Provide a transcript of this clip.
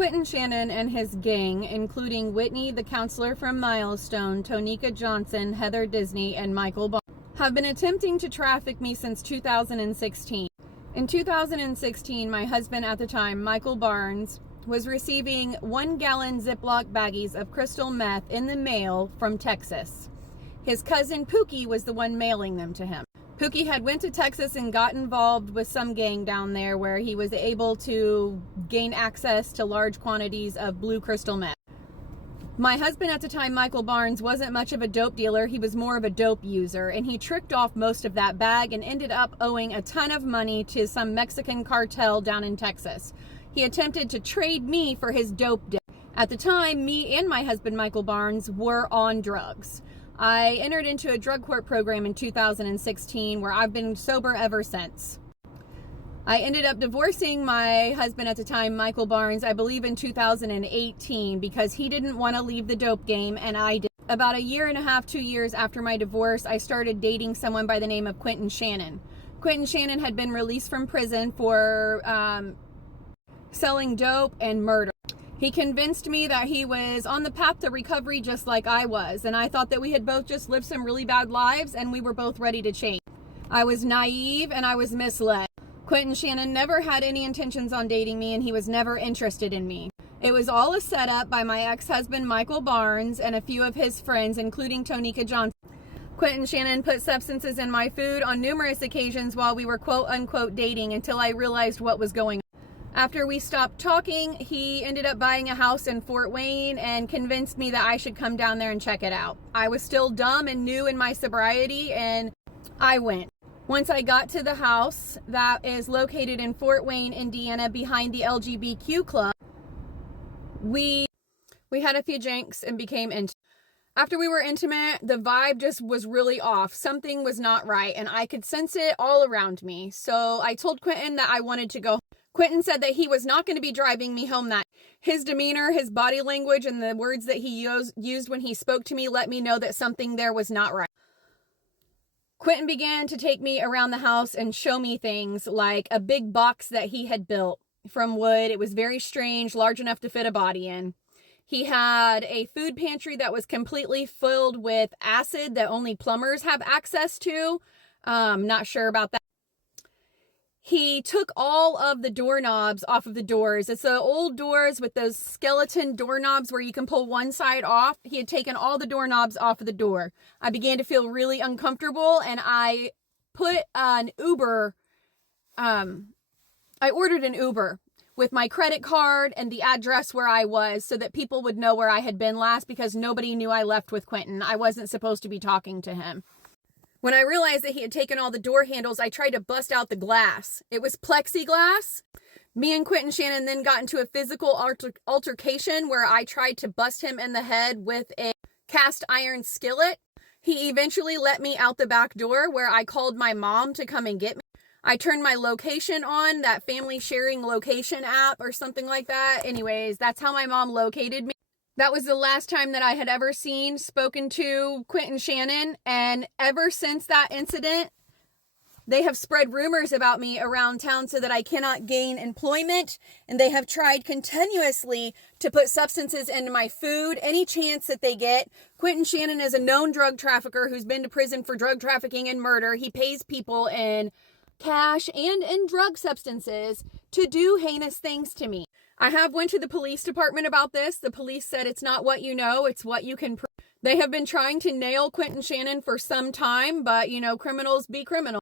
Quentin Shannon and his gang, including Whitney, the counselor from Milestone, Tonika Johnson, Heather Disney, and Michael Barnes, have been attempting to traffic me since 2016. In 2016, my husband at the time, Michael Barnes, was receiving 1-gallon Ziploc baggies of crystal meth in the mail from Texas. His cousin Pookie was the one mailing them to him. Pookie had went to Texas and got involved with some gang down there where he was able to gain access to large quantities of blue crystal meth. My husband at the time, Michael Barnes, wasn't much of a dope dealer. He was more of a dope user, and he tricked off most of that bag and ended up owing a ton of money to some Mexican cartel down in Texas. He attempted to trade me for his dope deal. At the time, me and my husband, Michael Barnes, were on drugs. I entered into a drug court program in 2016 where I've been sober ever since. I ended up divorcing my husband at the time, Michael Barnes, I believe in 2018, because he didn't want to leave the dope game and I did. About a year and a half, 2 years after my divorce, I started dating someone by the name of Quentin Shannon. Quentin Shannon had been released from prison for selling dope and murder. He convinced me that he was on the path to recovery just like I was, and I thought that we had both just lived some really bad lives and we were both ready to change. I was naive and I was misled. Quentin Shannon never had any intentions on dating me and he was never interested in me. It was all a setup by my ex-husband Michael Barnes and a few of his friends, including Tonika Johnson. Quentin Shannon put substances in my food on numerous occasions while we were quote-unquote dating until I realized what was going on. After we stopped talking, he ended up buying a house in Fort Wayne and convinced me that I should come down there and check it out. I was still dumb and new in my sobriety, and I went. Once I got to the house that is located in Fort Wayne, Indiana, behind the LGBTQ club, we had a few drinks and became intimate. After we were intimate, the vibe just was really off. Something was not right, and I could sense it all around me. So I told Quentin that I wanted to go home. Quentin said that he was not going to be driving me home that night. His demeanor, his body language, and the words that he used when he spoke to me let me know that something there was not right. Quentin began to take me around the house and show me things like a big box that he had built from wood. It was very strange, large enough to fit a body in. He had a food pantry that was completely filled with acid that only plumbers have access to. Not sure about that. He took all of the doorknobs off of the doors. It's the old doors with those skeleton doorknobs where you can pull one side off. He had taken all the doorknobs off of the door. I began to feel really uncomfortable and I put an Uber, I ordered an Uber with my credit card and the address where I was so that people would know where I had been last because nobody knew I left with Quentin. I wasn't supposed to be talking to him. When I realized that he had taken all the door handles, I tried to bust out the glass. It was plexiglass. Me and Quentin Shannon then got into a physical altercation where I tried to bust him in the head with a cast iron skillet. He eventually let me out the back door where I called my mom to come and get me. I turned my location on, that family sharing location app or something like that. Anyways, that's how my mom located me. That was the last time that I had ever spoken to Quentin Shannon, and ever since that incident, they have spread rumors about me around town so that I cannot gain employment, and they have tried continuously to put substances into my food, any chance that they get. Quentin Shannon is a known drug trafficker who's been to prison for drug trafficking and murder. He pays people in cash and in drug substances to do heinous things to me. I have went to the police department about this. The police said it's not what you know, it's what you can prove. They have been trying to nail Quentin Shannon for some time, but, criminals be criminals.